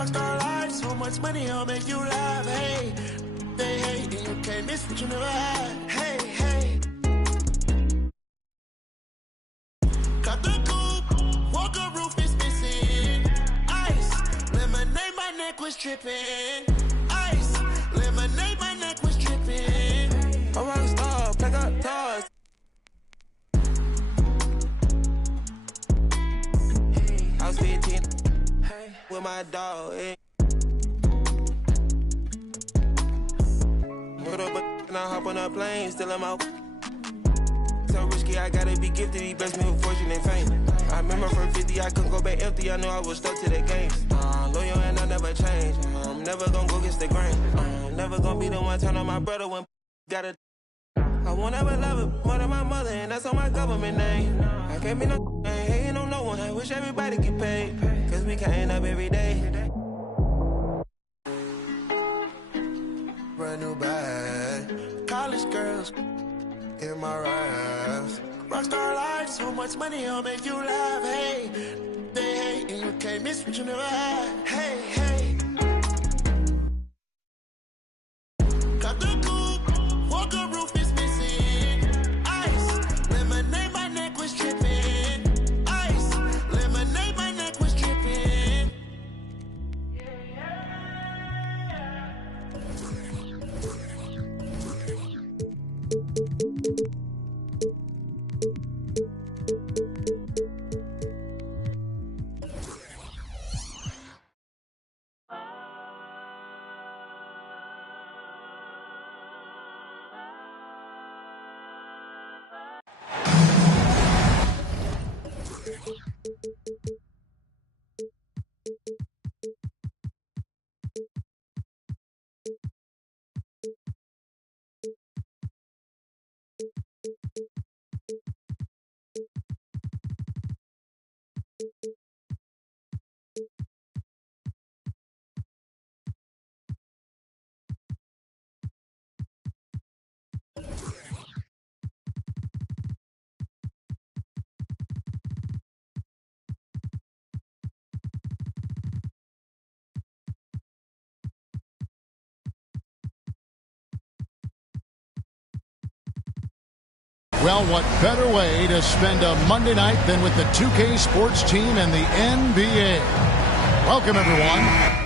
Rockstar life, so much money, I'll make you laugh. Hey, they hate and you can't miss what you never had. Hey, hey. Got the coupe, walker roof is missing. Ice, lemonade, my neck was tripping. Ice, lemonade, my neck was tripping. A rockstar, pack up toys. I was 15, with my dog, hey. Put up and I hop on a plane, still I'm out. So risky, I gotta be gifted, he blessed me with fortune and fame. I remember from 50, I couldn't go back empty, I knew I was stuck to the game. Loyal and I never change, I'm never gonna go against the grain. Never gonna be the one turn on my brother when gotta. I won't ever love it more than my mother, and that's on my government name. I can't be no hating on no one, I wish everybody get paid, cause we can't up every day. Brand new bag, college girls in my raps. Rockstar life, so much money, I'll make you laugh. Hey, they hate and you can't miss what you never had. Hey, hey. Got the coupe, walker roof is missing. Ice, lemonade, my neck was tripping. Ice, lemonade, my neck was tripping. Well, what better way to spend a Monday night than with the 2K sports team and the NBA? Welcome, everyone.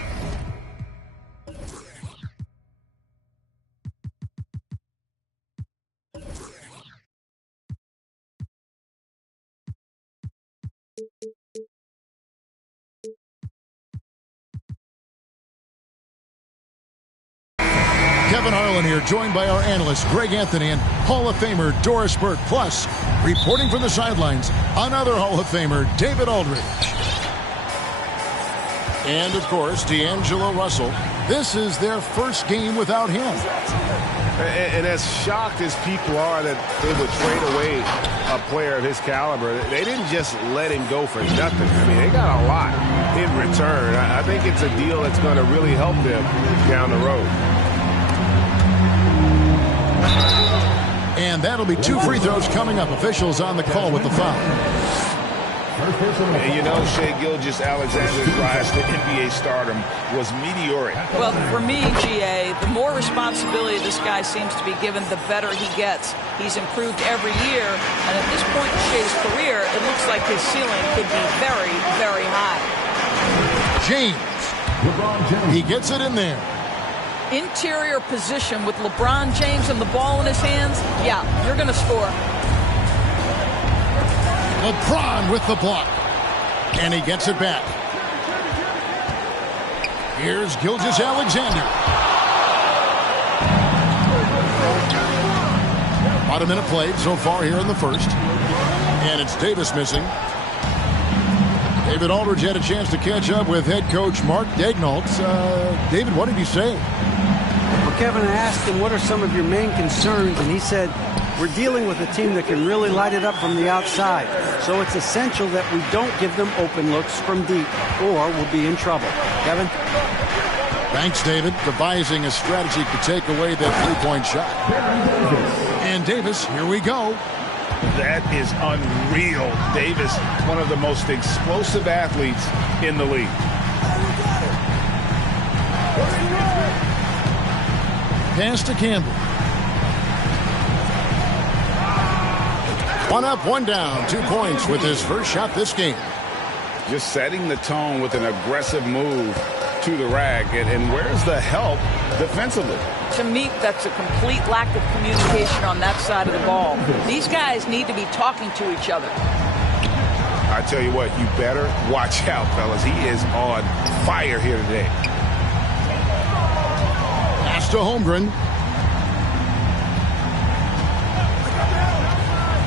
Kevin Harlan here, joined by our analyst Greg Anthony and Hall of Famer Doris Burke. Plus, reporting from the sidelines, another Hall of Famer, David Aldridge. And, of course, D'Angelo Russell. This is their first game without him. And as shocked as people are that they would trade away a player of his caliber, they didn't just let him go for nothing. I mean, they got a lot in return. I think it's a deal that's going to really help them down the road. And that'll be 2 free throws coming up. Officials on the call with the foul. And you know, Shai Gilgeous-Alexander's rise to NBA stardom was meteoric. Well, for me, GA, the more responsibility this guy seems to be given, the better he gets. He's improved every year, and at this point in Shai's career, it looks like his ceiling could be very, very high. James. He gets it in there. Interior position with LeBron James and the ball in his hands, yeah, you're going to score. LeBron with the block. And he gets it back. Here's Gilgeous-Alexander. About a minute played so far here in the first. And it's Davis missing. David Aldridge had a chance to catch up with head coach Mark Daignault. David, what did he say? Well, Kevin, I asked him, what are some of your main concerns? And he said, we're dealing with a team that can really light it up from the outside. So it's essential that we don't give them open looks from deep, or we'll be in trouble. Kevin? Thanks, David. Devising a strategy to take away that three-point shot. And Davis, here we go. That is unreal. Davis, one of the most explosive athletes in the league. Pass to Campbell. One up, one down. 2 points with his first shot this game. Just setting the tone with an aggressive move to the rack. And where's the help defensively? To me, that's a complete lack of communication on that side of the ball. These guys need to be talking to each other. I tell you what, you better watch out, fellas. He is on fire here today. Pass to Holmgren.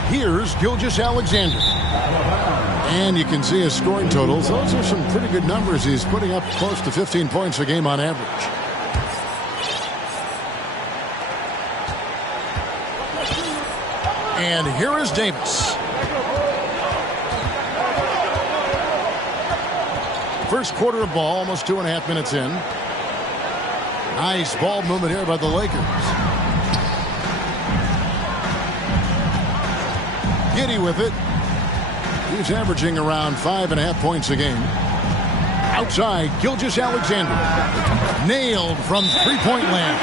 Here's Gilgeous-Alexander. And you can see his scoring totals. Those are some pretty good numbers. He's putting up close to 15 points a game on average. And here is Davis. First quarter of ball, almost 2.5 minutes in. Nice ball movement here by the Lakers. Giddy with it. He's averaging around 5.5 points a game. Outside, Gilgeous-Alexander. Nailed from three-point land.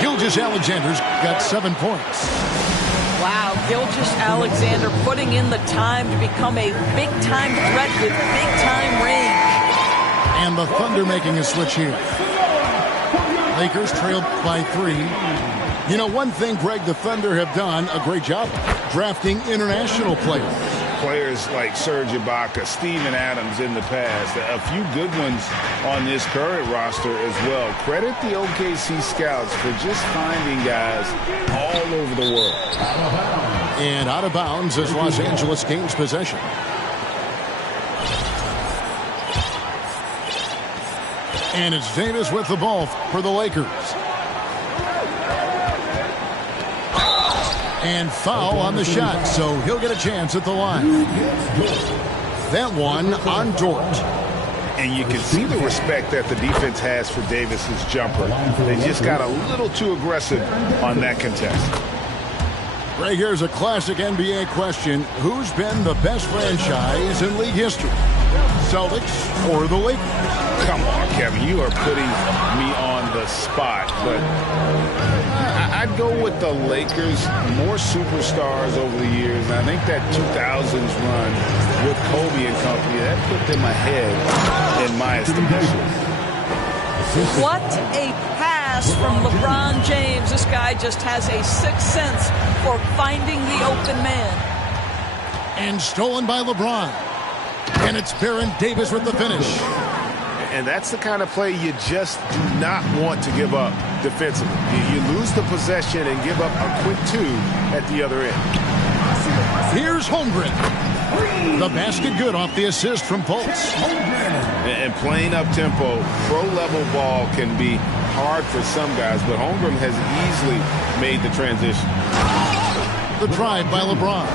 Gilgeous-Alexander's got 7 points. Wow, Gilgeous-Alexander putting in the time to become a big-time threat with big-time range. And the Thunder making a switch here. Lakers trailed by 3. You know, one thing, Greg, the Thunder have done a great job drafting international players. Players like Serge Ibaka, Steven Adams in the past, a few good ones on this current roster as well. Credit the OKC scouts for just finding guys all over the world. And out of bounds as Los Angeles gains possession. And it's Davis with the ball for the Lakers. And foul on the shot, so he'll get a chance at the line. That one on Dort. And you can see the respect that the defense has for Davis's jumper. They just got a little too aggressive on that contest. Right, here's a classic NBA question. Who's been the best franchise in league history? Celtics or the Lakers? Come on, Kevin. You are putting me on the spot. But I'd go with the Lakers. More superstars over the years. And I think that 2000s run with Kobe and company, that put them ahead in my estimation. What a pass from LeBron James. This guy just has a sixth sense for finding the open man. And stolen by LeBron. And it's Baron Davis with the finish. And that's the kind of play you just do not want to give up defensively. You lose the possession and give up a quick 2 at the other end. Here's Holmgren. The basket good off the assist from Fultz. And playing up-tempo, pro-level ball can be hard for some guys, but Holmgren has easily made the transition. The drive by LeBron.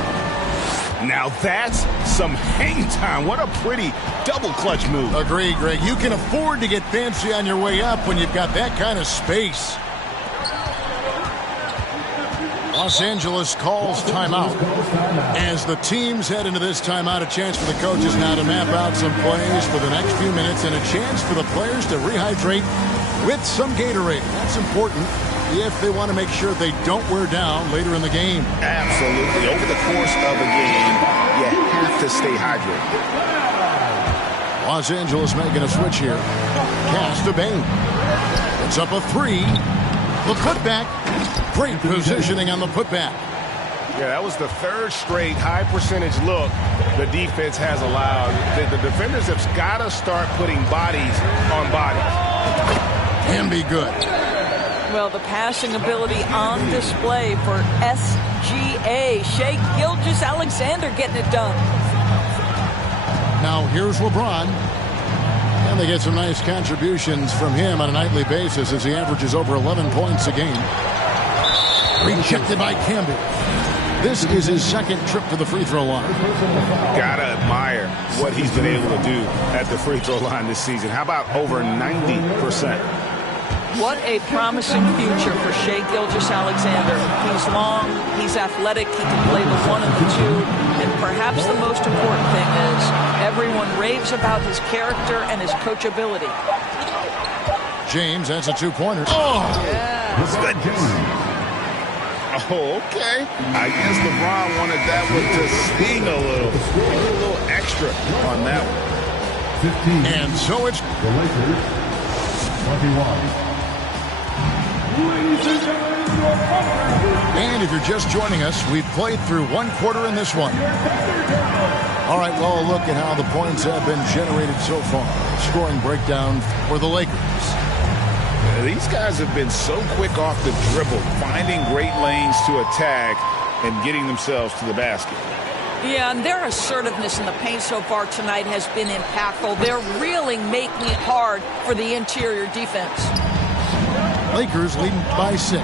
Now that's some hang time. What a pretty double clutch move. Agreed, Greg. You can afford to get fancy on your way up when you've got that kind of space. Los Angeles calls timeout. As the teams head into this timeout, a chance for the coaches now to map out some plays for the next few minutes and a chance for the players to rehydrate with some Gatorade. That's important if they want to make sure they don't wear down later in the game. Absolutely. Over the course of a game, you have to stay hydrated. Los Angeles making a switch here. Pass to Bain. It's up a 3. The putback. Great positioning on the putback. Yeah, that was the third straight high percentage look the defense has allowed. The defenders have got to start putting bodies on bodies. Can be good. Well, the passing ability on display for SGA. Shai Gilgeous-Alexander getting it done. Now here's LeBron. And they get some nice contributions from him on a nightly basis as he averages over 11 points a game. Rejected by Campbell. This is his second trip to the free throw line. Gotta admire what he's been able to do at the free throw line this season. How about over 90%? What a promising future for Shai Gilgeous-Alexander. He's long, he's athletic, he can play the 1 and the 2, and perhaps the most important thing is everyone raves about his character and his coachability. James has a two-pointer. Oh! Yeah. Goodness. Oh, okay. I guess LeBron wanted that one to sting a little extra on that one. 15. And so it's the Lakers 21. And if you're just joining us, we've played through one quarter in this one. All right, well, a look at how the points have been generated so far. Scoring breakdown for the Lakers. These guys have been so quick off the dribble, finding great lanes to attack and getting themselves to the basket. Yeah, and their assertiveness in the paint so far tonight has been impactful. They're really making it hard for the interior defense. Lakers leading by 6.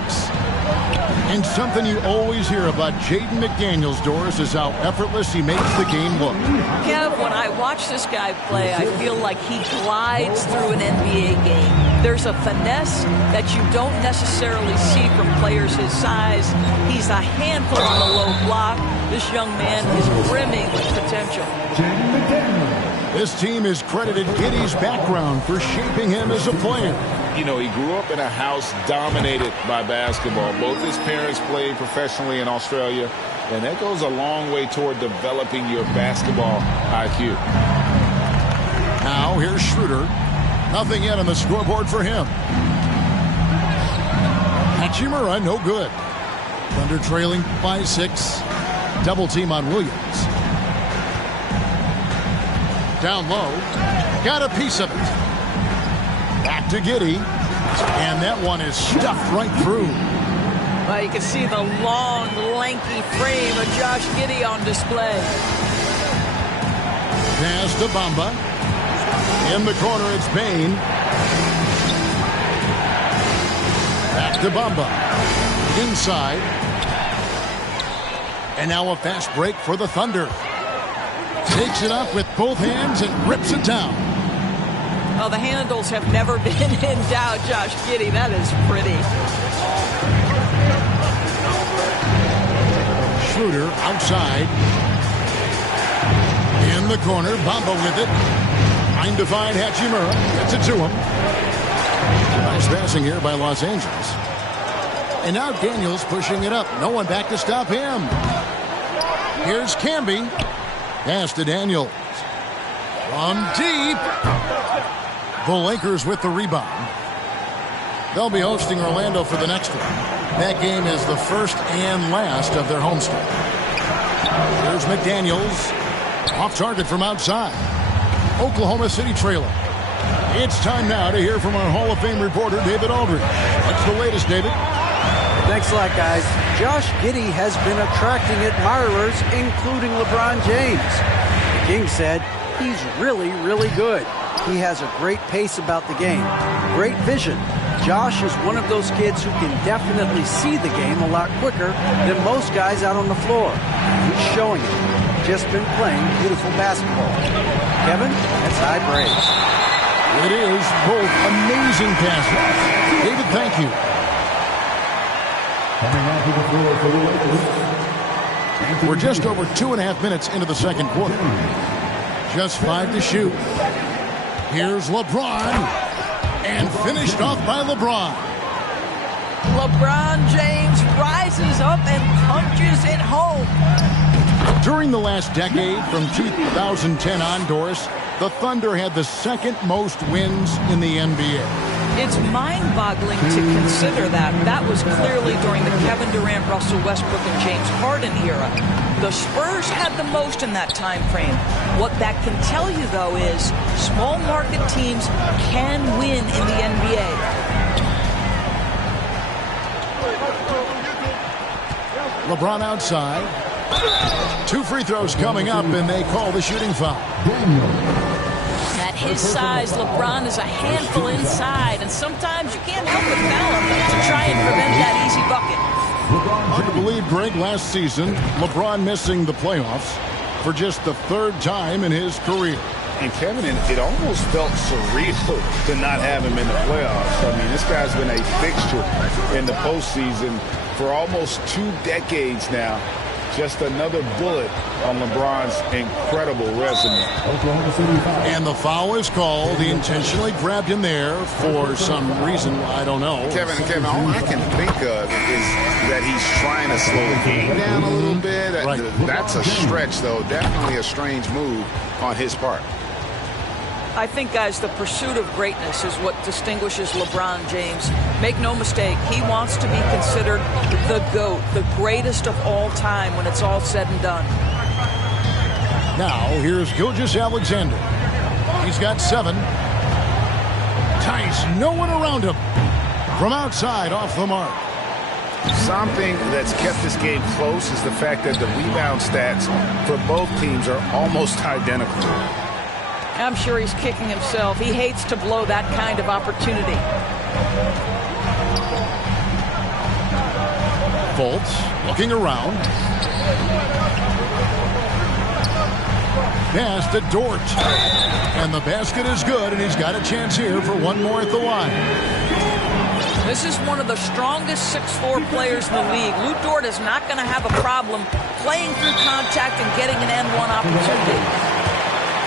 And something you always hear about Jaden McDaniels, Doris, is how effortless he makes the game look. Kev, when I watch this guy play, I feel like he glides through an NBA game. There's a finesse that you don't necessarily see from players his size. He's a handful on the low block. This young man is brimming with potential. This team is credited Giddey's background for shaping him as a player. You know, he grew up in a house dominated by basketball. Both his parents played professionally in Australia, and that goes a long way toward developing your basketball IQ. Now here's Schroeder. Nothing yet on the scoreboard for him. Hachimura, no good. Thunder trailing by 6. Double team on Williams. Down low. Got a piece of it. Back to Giddey. And that one is stuffed right through. Well, you can see the long, lanky frame of Josh Giddey on display. Pass to Bamba. In the corner, it's Bain. Back to Bamba. Inside. And now a fast break for the Thunder. Takes it up with both hands and rips it down. Well, the handles have never been in doubt, Josh Giddey. That is pretty. Schroeder outside. In the corner, Bamba with it. Trying to find Hachimura. Gets it to him. Nice passing here by Los Angeles. And now Daniels pushing it up. No one back to stop him. Here's Camby. Pass to Daniels. From deep. The Lakers with the rebound. They'll be hosting Orlando for the next one. That game is the first and last of their homestand. Here's McDaniels. Off target from outside. Oklahoma City trailing. It's time now to hear from our Hall of Fame reporter, David Aldridge. What's the latest, David? Thanks a lot, guys. Josh Giddey has been attracting admirers, including LeBron James. The King said he's really, really good. He has a great pace about the game, great vision. Josh is one of those kids who can definitely see the game a lot quicker than most guys out on the floor. He's showing it. Just been playing beautiful basketball. Kevin, that's high praise. It is both amazing passes. David, thank you. Coming onto the floor for the Lakers. We're just over 2.5 minutes into the second quarter. Just 5 to shoot. Here's LeBron. And finished off by LeBron. LeBron James rises up and punches it home. During the last decade, from 2010 on, Doris, the Thunder had the second most wins in the NBA. It's mind-boggling to consider that. That was clearly during the Kevin Durant, Russell Westbrook, and James Harden era. The Spurs had the most in that time frame. What that can tell you, though, is small market teams can win in the NBA. LeBron outside. 2 free throws coming up, and they call the shooting foul. At his size, LeBron is a handful inside, and sometimes you can't help but foul him to try and prevent that easy bucket. Hard to believe, Greg, last season, LeBron missing the playoffs for just the 3rd time in his career. And Kevin, it almost felt surreal to not have him in the playoffs. I mean, this guy's been a fixture in the postseason for almost 2 decades now. Just another bullet on LeBron's incredible resume. Oklahoma City foul. And the foul is called. He intentionally grabbed him there for some reason. I don't know. Kevin, all I can think of is that he's trying to slow the game down a little bit. Right. That's a stretch, though. Definitely a strange move on his part. I think, guys, the pursuit of greatness is what distinguishes LeBron James. Make no mistake, he wants to be considered the GOAT, the greatest of all time when it's all said and done. Now, here's Gilgeous-Alexander. He's got 7. Tice, no one around him. From outside, off the mark. Something that's kept this game close is the fact that the rebound stats for both teams are almost identical. I'm sure he's kicking himself. He hates to blow that kind of opportunity. Fultz looking around. Pass to Dort. And the basket is good, and he's got a chance here for one more at the line. This is one of the strongest 6'4" players in the league. Lou Dort is not going to have a problem playing through contact and getting an N1 opportunity.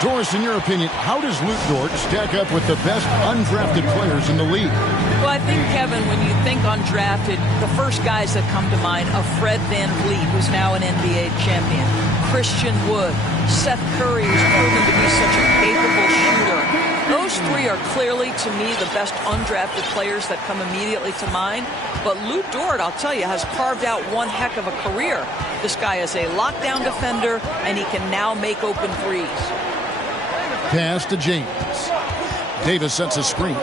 Doris, in your opinion, how does Lou Dort stack up with the best undrafted players in the league? Well, I think, Kevin, when you think undrafted, the first guys that come to mind are Fred VanVleet, who's now an NBA champion, Christian Wood, Seth Curry, who's proven to be such a capable shooter. Those 3 are clearly, to me, the best undrafted players that come immediately to mind. But Lou Dort, I'll tell you, has carved out one heck of a career. This guy is a lockdown defender, and he can now make open threes. Pass to James. Davis sets a screen.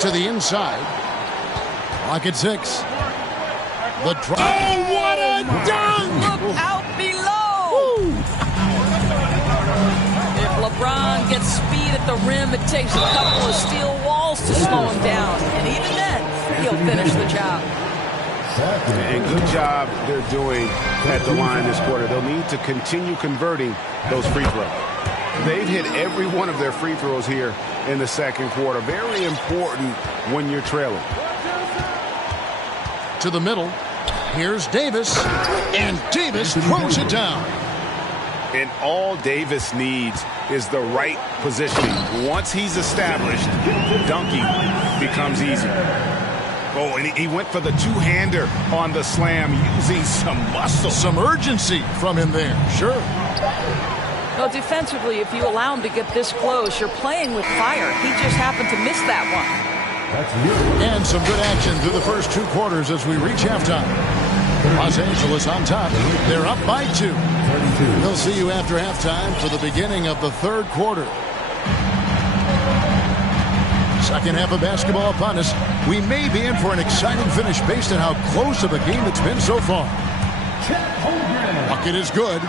To the inside. Clock at 6. The drop. Oh, what a dunk! Look out below! If LeBron gets speed at the rim, it takes a couple of steel walls to slow him down. And even then, he'll finish the job. And good job they're doing at the line this quarter. They'll need to continue converting those free throws. They've hit every one of their free throws here in the second quarter. Very important when you're trailing. To the middle. Here's Davis. And Davis throws it down. And all Davis needs is the right positioning. Once he's established, dunking becomes easy. Oh, and he went for the two-hander on the slam, using some muscle. Some urgency from him there, sure. Well, defensively, if you allow him to get this close, you're playing with fire. He just happened to miss that one. And some good action through the first 2 quarters as we reach halftime. Los Angeles on top. They're up by 2. We'll see you after halftime for the beginning of the 3rd quarter. Second half of basketball upon us. We may be in for an exciting finish based on how close of a game it's been so far. Bucket is good.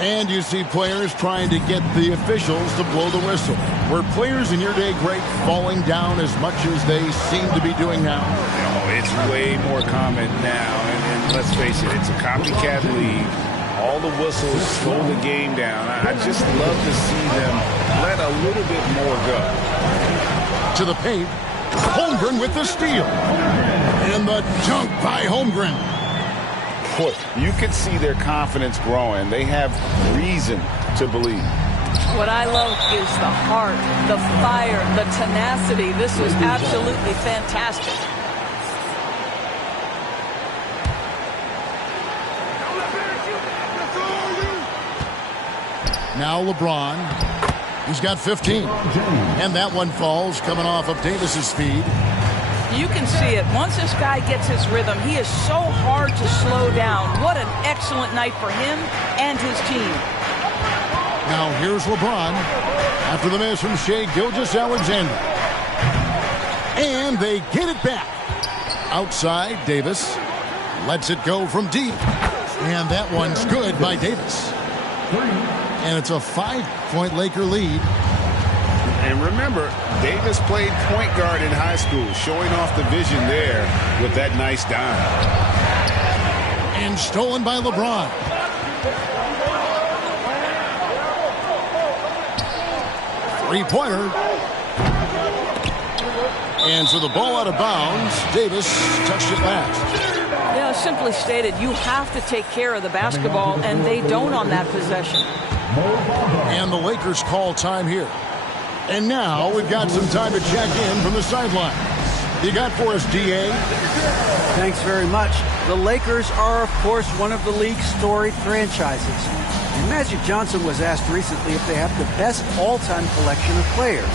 And you see players trying to get the officials to blow the whistle. Were players in your day great falling down as much as they seem to be doing now? No, it's way more common now. And let's face it, it's a copycat league. All the whistles slow the game down. I just love to see them let a little bit more go. To the paint. Holmgren with the steal. And the dunk by Holmgren. Boy, you can see their confidence growing. They have reason to believe. What I love is the heart, the fire, the tenacity. This is absolutely fantastic. Now LeBron. He's got 15. And that one falls coming off of Davis's feed. You can see it. Once this guy gets his rhythm, he is so hard to slow down. What an excellent night for him and his team. Now here's LeBron after the miss from Shai Gilgeous-Alexander. And they get it back. Outside, Davis lets it go from deep. And that one's good by Davis. And it's a 5-point Laker lead. And remember, Davis played point guard in high school, showing off the vision there with that nice dime. And stolen by LeBron. Three-pointer. And so the ball out of bounds. Davis touched it last. Simply stated, you have to take care of the basketball, and they don't on that possession. And the Lakers call time here. And now we've got some time to check in from the sideline. You got for us, D.A.? Thanks very much. The Lakers are, of course, one of the league's storied franchises. And Magic Johnson was asked recently if they have the best all-time collection of players.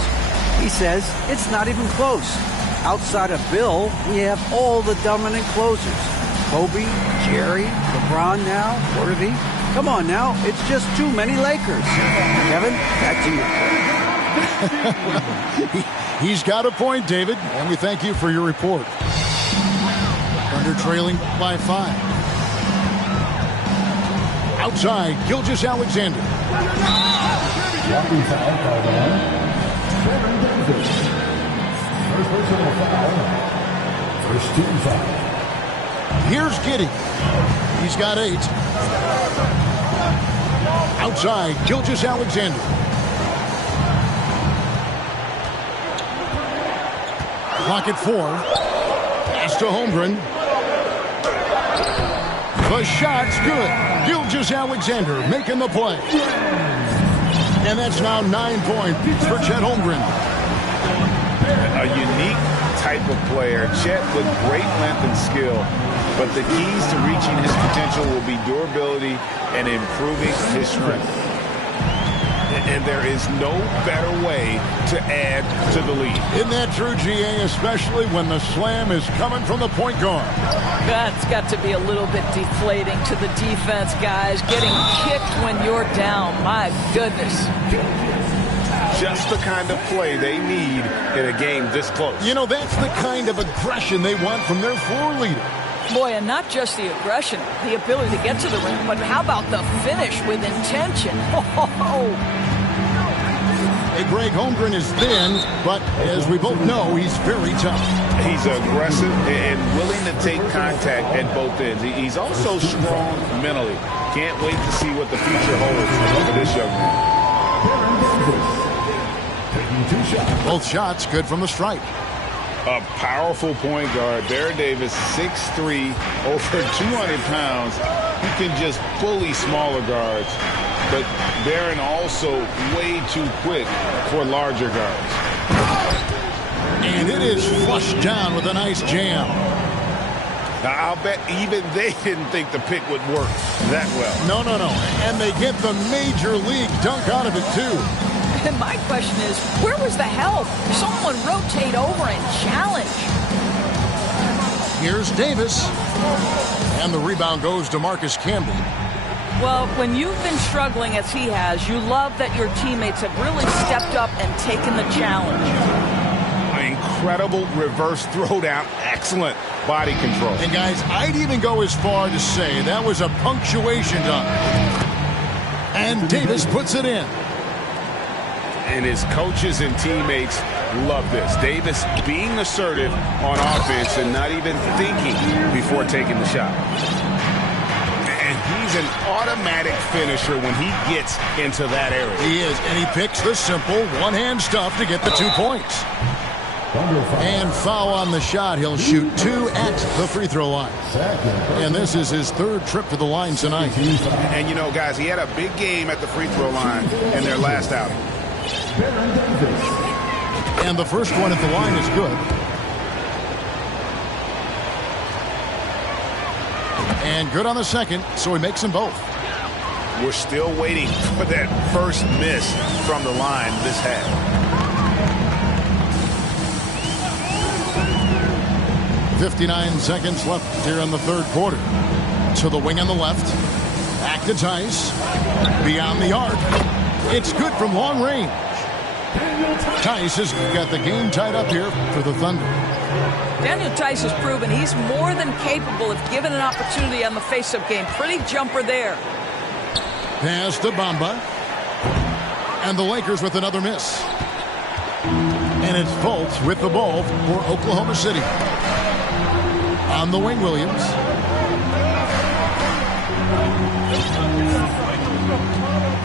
He says it's not even close. Outside of Bill, we have all the dominant closers. Kobe, Jerry, LeBron now, Worthy. Come on now, it's just too many Lakers. Kevin, back to you. He's got a point, David, and we thank you for your report. Thunder trailing by 5. Outside, Gilgeous-Alexander. Walking foul called on Baron Davis. First personal foul. First team foul. Here's Giddey. He's got 8. Outside, Gilgeous-Alexander. Clock at 4. Pass to Holmgren. The shot's good. Gilgeous-Alexander making the play. And that's now 9 points for Chet Holmgren. A unique type of player. Chet with great length and skill. But the keys to reaching his potential will be durability and improving his strength. And there is no better way to add to the lead. Isn't that true, GA, especially when the slam is coming from the point guard? That's got to be a little bit deflating to the defense, guys. Getting kicked when you're down. My goodness. Just the kind of play they need in a game this close. You know, that's the kind of aggression they want from their floor leader. Boy, and not just the aggression, the ability to get to the rim, but how about the finish with intention? Hey, Greg, Holmgren is thin, but as we both know, he's very tough. He's aggressive and willing to take contact at both ends. He's also strong mentally. Can't wait to see what the future holds for this young man. Taking 2 shots. Both shots good from the stripe. A powerful point guard. Baron Davis, 6'3", over 200 pounds. He can just bully smaller guards. But Baron also way too quick for larger guards. And it is flushed down with a nice jam. Now, I'll bet even they didn't think the pick would work that well. No. And they get the major league dunk out of it, too. And my question is, where was the help? Someone rotate over and challenge. Here's Davis. And the rebound goes to Marcus Camby. Well, when you've been struggling as he has, you love that your teammates have really stepped up and taken the challenge. Incredible reverse throwdown. Excellent body control. And, guys, I'd even go as far to say that was a punctuation dunk. And Davis puts it in. And his coaches and teammates love this. Davis being assertive on offense and not even thinking before taking the shot. And he's an automatic finisher when he gets into that area. He is, and he picks the simple one-hand stuff to get the 2 points. And foul on the shot. He'll shoot 2 at the free throw line. And this is his 3rd trip to the line tonight. And, you know, guys, he had a big game at the free throw line in their last outing. And the first one at the line is good. And good on the second, so he makes them both. We're still waiting for that first miss from the line this half. 59 seconds left here in the 3rd quarter. To the wing on the left. Back to Tice. Beyond the arc. It's good from long range. Tice has got the game tied up here for the Thunder. Daniel Tice has proven he's more than capable if given an opportunity on the face-up game. Pretty jumper there. Pass to Bamba. And the Lakers with another miss. And it's Fultz with the ball for Oklahoma City. On the wing, Williams.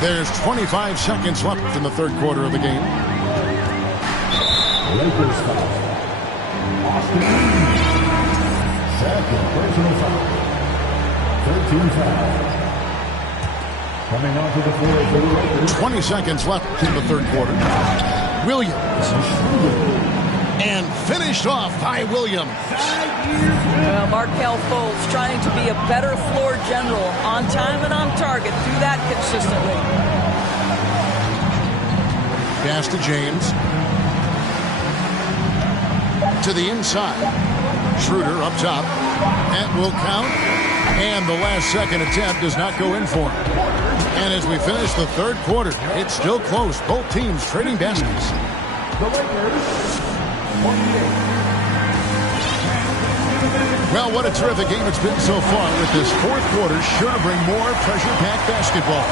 There's 25 seconds left in the 3rd quarter of the game. Second personal foul. 13 foul. Coming onto the floor for the Lakers. 20 seconds left in the third quarter. Williams. And finished off by Williams. Well, Markelle Fultz trying to be a better floor general, on time and on target. Do that consistently. Pass to James. To the inside. Schroeder up top. That will count. And the last second attempt does not go in for him. And as we finish the third quarter, it's still close. Both teams trading baskets. The Lakers, 28. Well, what a terrific game it's been so far, with this fourth quarter sure to bring more pressure-packed basketball.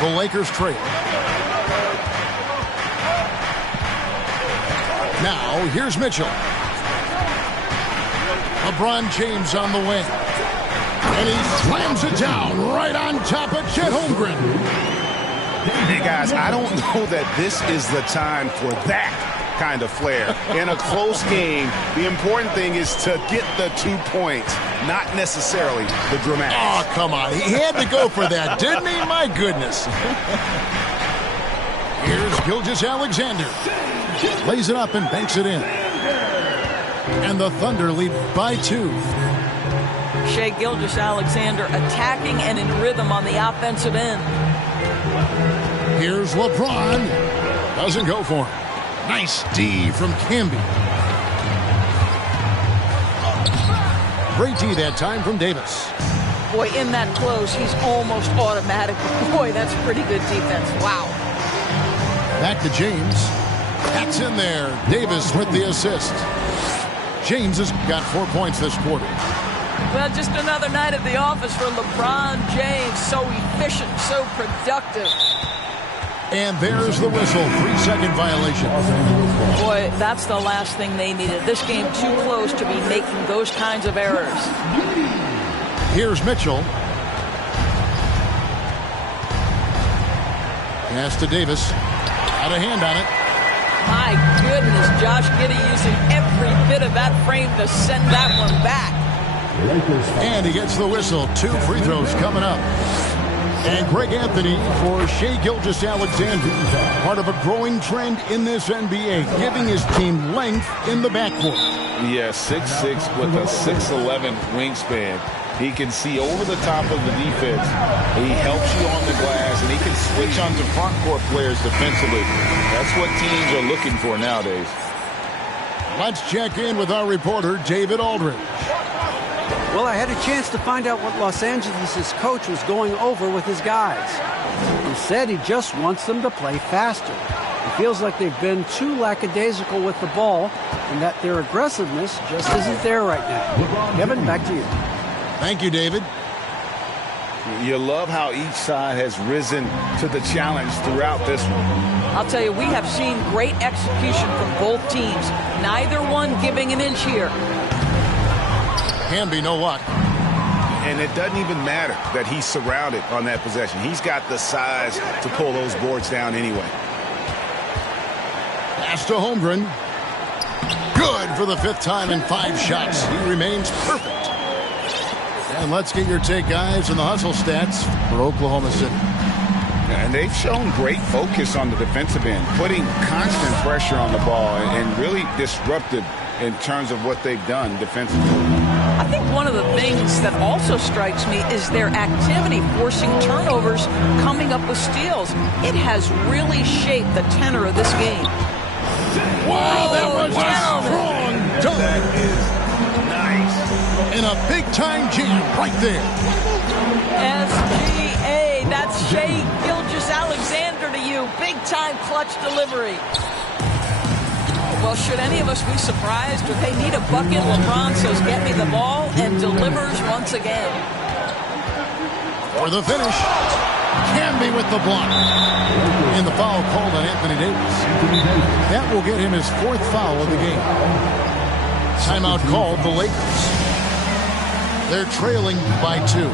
The Lakers trail. Now, here's Mitchell. LeBron James on the wing. And he slams it down right on top of Chet Holmgren. Hey, guys, I don't know that this is the time for that kind of flair. In a close game, the important thing is to get the 2 points, not necessarily the dramatics. Oh, come on. He had to go for that, didn't he? My goodness. Here's Gilgeous-Alexander. Lays it up and banks it in. And the Thunder lead by 2. Shai Gilgeous-Alexander attacking and in rhythm on the offensive end. Here's LeBron. Doesn't go for him. Nice D from Camby. Great D that time from Davis. Boy, in that close, he's almost automatic. Boy, that's pretty good defense. Wow. Back to James. That's in there. Davis with the assist. James has got 4 points this quarter. Well, just another night at the office for LeBron James. So efficient, so productive. And there's the whistle. 3-second violation. Boy, that's the last thing they needed. This game too close to be making those kinds of errors. Here's Mitchell. Pass to Davis. Got a hand on it. My goodness, Josh Giddey using every bit of that frame to send that one back. And he gets the whistle. 2 free throws coming up. And Greg Anthony for Shai Gilgeous-Alexander. Part of a growing trend in this NBA, giving his team length in the backcourt. Yeah, 6'6" with a 6'11" wingspan. He can see over the top of the defense. He helps you on the glass, and he can switch onto front court players defensively. That's what teams are looking for nowadays. Let's check in with our reporter, David Aldridge. Well, I had a chance to find out what Los Angeles' coach was going over with his guys. He said he just wants them to play faster. He feels like they've been too lackadaisical with the ball and that their aggressiveness just isn't there right now. Kevin, back to you. Thank you, David. You love how each side has risen to the challenge throughout this one. I'll tell you, we have seen great execution from both teams. Neither one giving an inch here. Camby, no luck. And it doesn't even matter that he's surrounded on that possession. He's got the size to pull those boards down anyway. Pass to Holmgren. Good for the 5th time in 5 shots. He remains perfect. And let's get your take, guys, on the hustle stats for Oklahoma City. And they've shown great focus on the defensive end, putting constant pressure on the ball and really disruptive in terms of what they've done defensively. I think one of the things that also strikes me is their activity forcing turnovers, coming up with steals. It has really shaped the tenor of this game. Wow, that was a strong dunk. That is nice. And a big-time jam right there. SGA, that's Shai Gilgeous-Alexander to you. Big-time clutch delivery. Well, should any of us be surprised if they need a bucket? LeBron says, get me the ball, and delivers once again. For the finish, Camby with the block. And the foul called on Anthony Davis. That will get him his 4th foul of the game. Timeout called the Lakers. They're trailing by 2.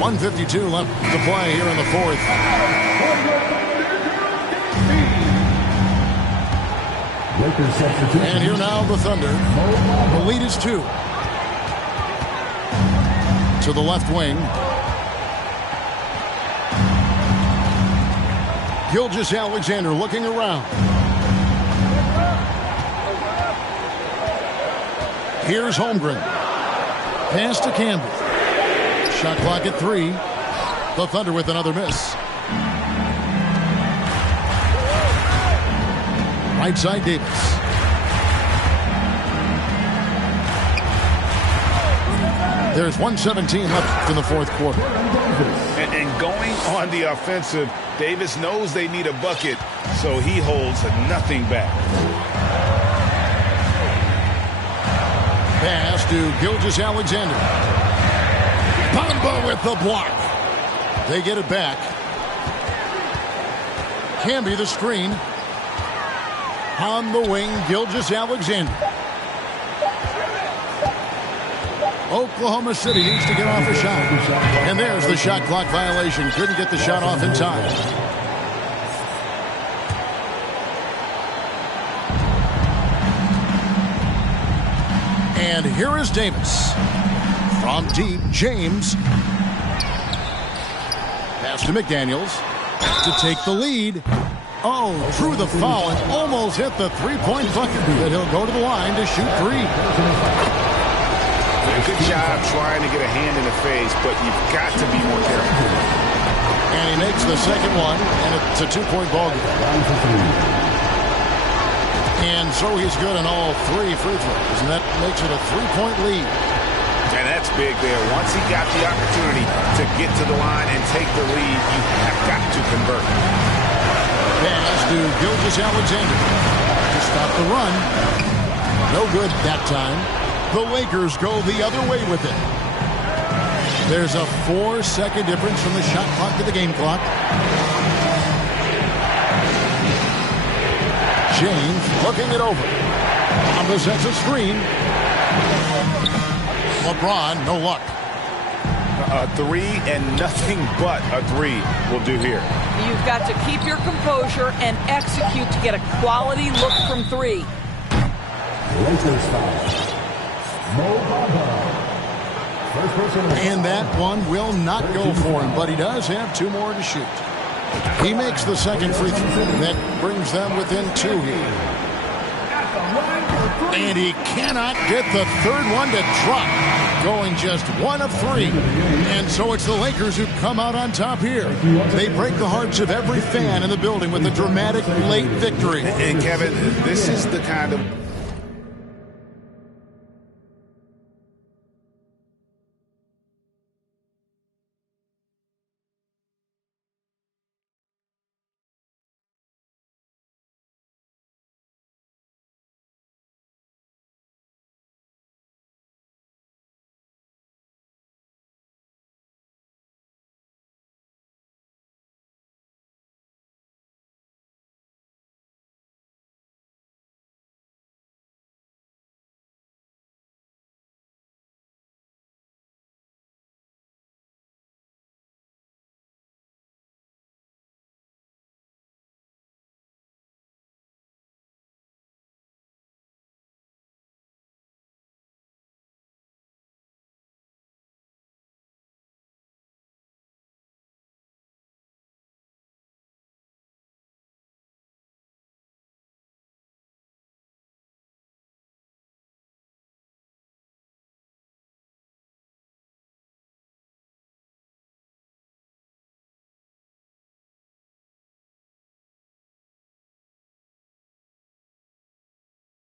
1:52 left to play here in the 4th. Lakers substitution. And here now the Thunder. The lead is 2. To the left wing. Gilgeous-Alexander looking around. Here's Holmgren. Pass to Campbell. Shot clock at 3. The Thunder with another miss. Right side Davis. There's 1:17 left in the fourth quarter. And going on the offensive, Davis knows they need a bucket, so he holds nothing back. Pass to Gilgeous-Alexander. Bamba with the block. They get it back. Camby the screen. On the wing, Gilgeous-Alexander. Oklahoma City needs to get off a shot. And there's the shot clock violation. Couldn't get the shot off in time. And here is Davis. From deep, James. Pass to McDaniels to take the lead. Oh, through the foul and almost hit the three-point bucket. But he'll go to the line to shoot 3. Good job trying to get a hand in the face, but you've got to be more careful. And he makes the second one, and it's a 2-point ball game. And so he's good on all 3 free throws, and that makes it a 3-point lead. And that's big there. Once he got the opportunity to get to the line and take the lead, you have got to convert. Pass to Gilgeous-Alexander to stop the run. No good that time. The Lakers go the other way with it. There's a 4-second difference from the shot clock to the game clock. James looking it over. Bamba sets a screen. LeBron, no luck. A 3 and nothing but a 3 will do here. You've got to keep your composure and execute to get a quality look from 3. Lakers foul. And that one will not go for him, but he does have 2 more to shoot. He makes the second free throw, and that brings them within 2 here. And he cannot get the third one to drop, going just 1 of 3. And so it's the Lakers who come out on top here. They break the hearts of every fan in the building with a dramatic late victory. And Kevin, this is the kind of